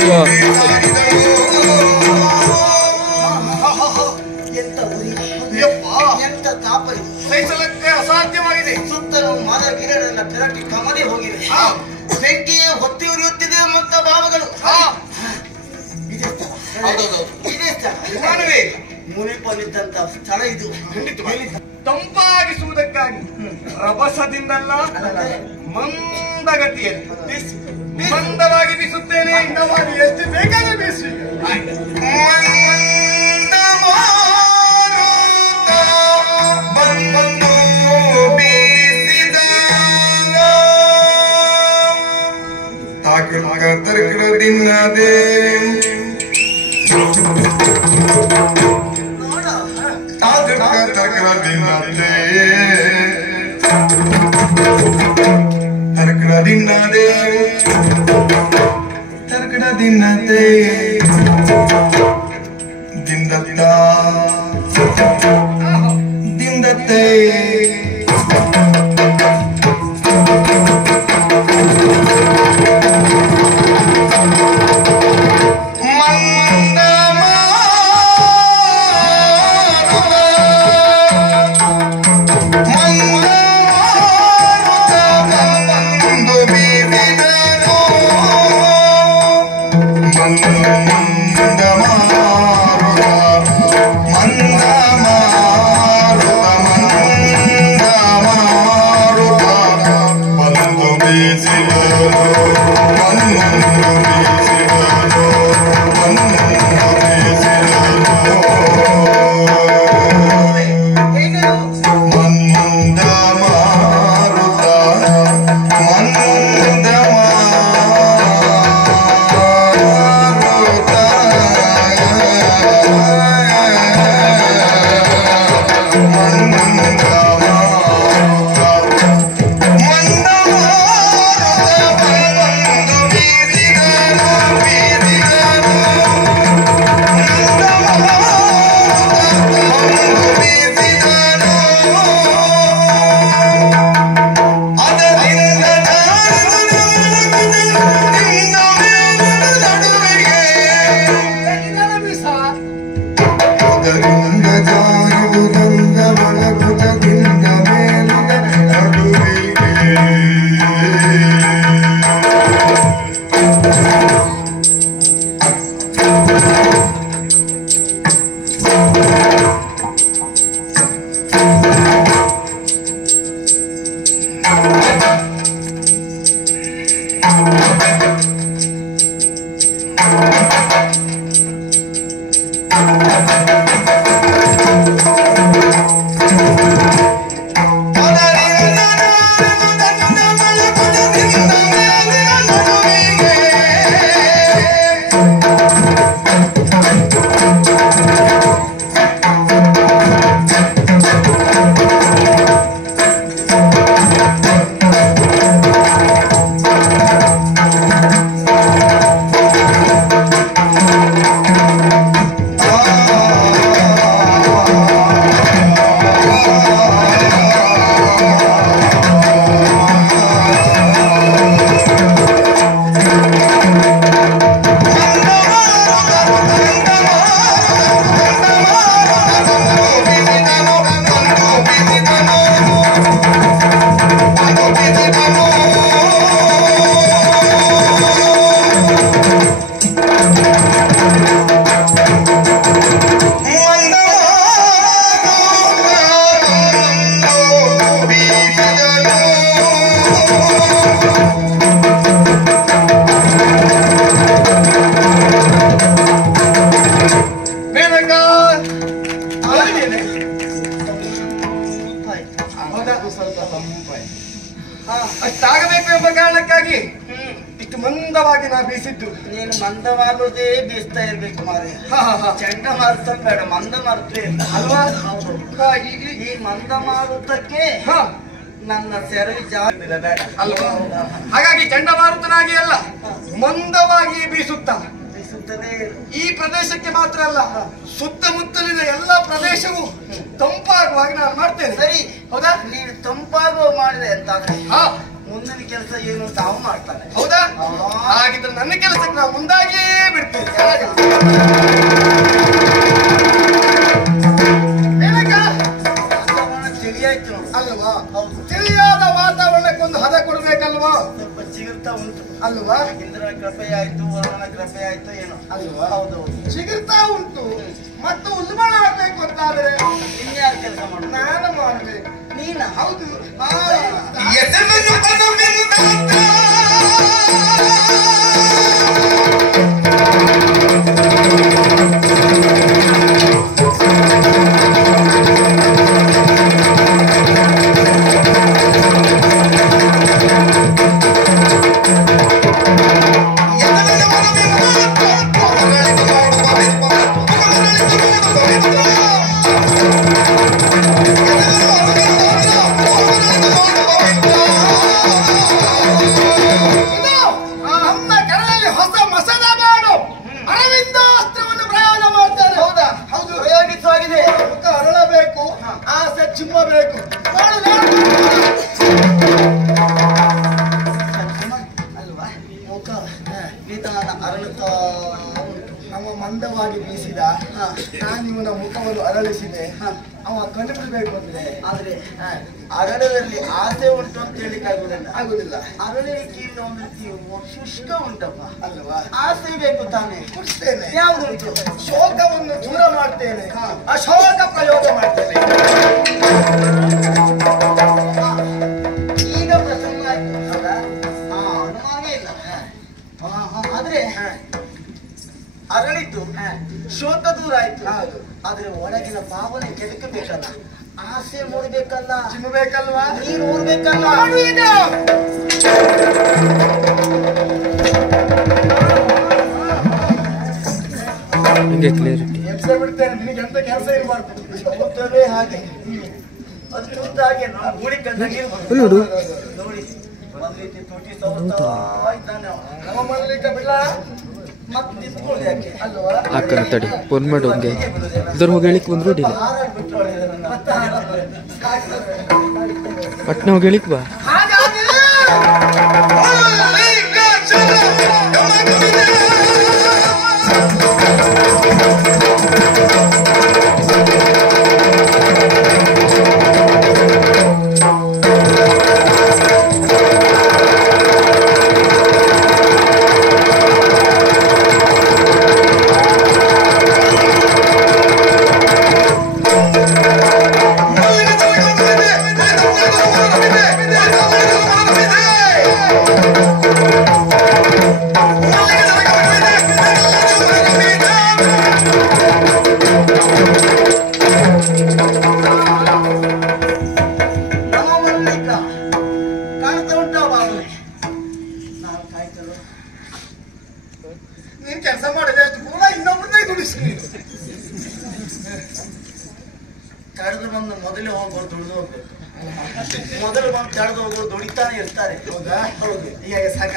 ಶಿವ. ಎಂತ ತಾಪ ಇದು, ಸಹಿಸಲಕ್ಕೆ ಅಸಾಧ್ಯವಾಗಿದೆ. ಸುತ್ತಲೂ ಮರ ಗಿಡಗಳೆಲ್ಲ ಕೆರಟಿ ಕಮಲಿ ಹೋಗಿದೆ. ಬೆಂಕಿಯೇ ಹೊತ್ತಿ ಉರಿಯುತ್ತಿದೆ ಮತ್ತು ಭಾವಗಳು. ಇದೇ ಸ್ಥಳ ಮುನಿಪನಿದ್ದಂತ ಸ್ಥಳ ಇದು. ತಂಪಾಗಿಸುವುದಕ್ಕಾಗಿ ರಭಸದಿಂದಲ್ಲ, ಮಂದಗತಿಯಲ್ಲಿ ಮಂದವಾಗಿ ಬೀಸುತ್ತೇನೆ. ಎಷ್ಟು ಬೇಕಾದ್ರೆ ಬೀಸಿ. ತರಕಡದಿನ್ನದೇ ತರಕಡದಿನ್ನದೇ ತರಕಡದಿನ್ನದೇ ದಿಂದತ್ತ ದಿಂದತ್ತೆ ಅಷ್ಟಾಗಬೇಕು ಎಂಬ ಕಾರಣಕ್ಕಾಗಿ ಇಷ್ಟು ಮಂದವಾಗಿ ನಾ ಬೀಸಿದ್ದು. ನೀನು ಮಂದವಾಗುವುದೇ ಬೀಸ್ತಾ ಇರ್ಬೇಕು ಮಾರೆ. ಚಂಡಮಾರುತ ಬೇಡ, ಮಂದ ಮಾರುತವೇ ಅಲ್ವಾ? ಈ ಮಂದ ಮಾರುತಕ್ಕೆ ನನ್ನ ಸೆರವಿ ಜಾಗ ಬೇಡ ಅಲ್ವಾ? ಹಾಗಾಗಿ ಚಂಡಮಾರುತನಾಗಿ ಅಲ್ಲ, ಮಂದವಾಗಿ ಬೀಸುತ್ತಾ ಈ ಪ್ರದೇಶಕ್ಕೆ ಮಾತ್ರ ಅಲ್ಲ, ಸುತ್ತಮುತ್ತಲಿನ ಎಲ್ಲಾ ಪ್ರದೇಶವು ತಂಪಾಗುವಾಗಿ ನಾನು ಮಾಡ್ತೇನೆ. ಸರಿ, ಹೌದಾ? ನೀನು ತಂಪಾಗುವ ಮಾಡಿದೆ ಅಂತ ಮುಂದಿನ ಕೆಲಸ ಏನು ಅಂತ ಅವ ಮಾಡ್ತಾನೆ. ಹೌದಾ? ಹಾಗಿದ್ರೆ ನನ್ನ ಕೆಲಸಕ್ಕೆ ನಾವು ಮುಂದಾಗಿಯೇ ಬಿಡ್ತೀವಿ. ತಿಳಿಯಾಯ್ತು ಅಲ್ವಾ? ತಿಳಿಯಾದ ವಾತಾವರಣಕ್ಕೊಂದು ಹದ ಕೊಡ್ಬೇಕಲ್ವಾ? ಸ್ವಲ್ಪ ಚಿಗುರ್ತಾ ಉಂಟು ಅಲ್ವಾ? ಇಂದ್ರನ ಕೃಪೆ ಆಯ್ತು, ವರುಣನ ಕೃಪೆ ಆಯ್ತು ಏನೋ ಅಲ್ವಾ? ಹೌದೌದು. ಚಿಗುರ್ತಾ ಉಂಟು. ಮತ್ತು ಉಲ್ಬಣ ಆಗ್ಬೇಕು ಅಂತಾದ್ರೆ ಇನ್ಯಾರು ಕೆಲಸ ಮಾಡು? ನಾನು ಮಾಡ್ಬೇಕು. ನೀನ? ಹೌದು. ಚಿಮ್ಮಬೇಕು. ಅಲ್ವಾ? ಮುಖ ನಿಧಾನ ಅರಳುತ್ತಾ ಉಂಟು. ನಮ್ಮ ಮಂದವಾಗಿ ಬೀಸಿದ ನಾನು ಇವನ ಮುಖವನ್ನು ಅರಳಿಸಿದೆ. ಅವ ಕಂಡುಬಿಡಬೇಕು ಅಂದ್ರೆ ಆದ್ರೆ ಅರಳದಲ್ಲಿ ಆಸೆ ಉಂಟು ಅಂತ ಹೇಳಿಕ್ಕೆ ಆಗುದಿಲ್ಲ. ಅರಳಿಕೆ ಒಂದು ರೀತಿ ಶುಷ್ಕ ಉಂಟಪ್ಪ ಅಲ್ವಾ? ಆಸೆ ಬೇಕು ತಾನೇ. ಕೊಡ್ತೇನೆ. ಯಾವ್ದುಂಟು? ಶೋಕವನ್ನು ದೂರ ಮಾಡ್ತೇನೆ, ಅಶೋಕ ಪ್ರಯೋಗ ಮಾಡ್ತೇನೆ. ಈಗ ಪ್ರಸನ್ನ ಆಯ್ತು. ಹೌದಾ? ಅನುಮಾನವೇ ಇಲ್ಲ. ಆದ್ರೆ ಅರಳಿತು, ಶೋಕ ದೂರ ಆಯ್ತು. ಆದ್ರೆ ಒಳಗಿನ ಭಾವನೆ ಕೆದಕಬೇಕಲ್ಲ, ಆಸೆ ಮೂಡಬೇಕಲ್ಲ, ಚಿಮ್ಮಬೇಕಲ್ವಾ? ನೀರು ಊರ್ಬೇಕಲ್ಲ. ಎಬ್ಸ ಬಿಡ್ತೇನೆ. ನಿನಗೆ ಎಂತ ಕೆಲಸ ಇರಬಾರ್ದು. ಸಮುದ್ರವೇ ಹಾಗೆ, ಅದು ತೂತ ಹಾಗೆ ನಾವು ಗೂಡಿ ಕಂಡಂಗೆ ನೋಡು ನೋಡಿ. ಒಂದ್ ರೀತಿ ತುಟಿ ಸವರ್ತಾ ಇದ್ದಾನೆ ಅವ. ನಮ್ಮ ಮಲ್ಲಿಕ ಬಿಡ ಮತ್ತೆ ನಿಂತ್ಕೊಳ್ಳಿ ಯಾಕೆ ಅಲ್ವಾ? ಅಕ್ಕನ ತಡಿ ಫೋನ್ ಮಾಡು ಹಂಗೆ ಇದ್ರ ಹೋಗಿ ಹೇಳಿಕ್ ಬಂದ್ರು ಅಡ್ಡಿಲ್ಲ. ಹಾರಾಡ್ಬಿಟ್ರು ಒಳ್ಳೆಯದು ನನ್ನ. ಮತ್ತೆ ಪಟ್ನ ಹೋಗಿ ಹೇಳಿಕ್ ಬಾ. ಹಾಗಾಗಿ ನೀನ್ ಕೆಲಸ ಮಾಡಿದೆ ಅಷ್ಟು ಕೂಡ ಇನ್ನೊಬ್ಬರನ್ನೇ ದುಡಿಸಿ. ಕಳೆದು ಬಂದು ಮೊದಲೇ ಹೋಗೋರು ದುಡಿದು ಹೋಗ್ಬೇಕು. ಮೊದಲು ಬಂದು ಕಳೆದು ಹೋಗೋರು ದುಡಿತಾನೆ ಇರ್ತಾರೆ. ಹೌದಾ? ಹೌದು. ಈಗ ಸಾಕ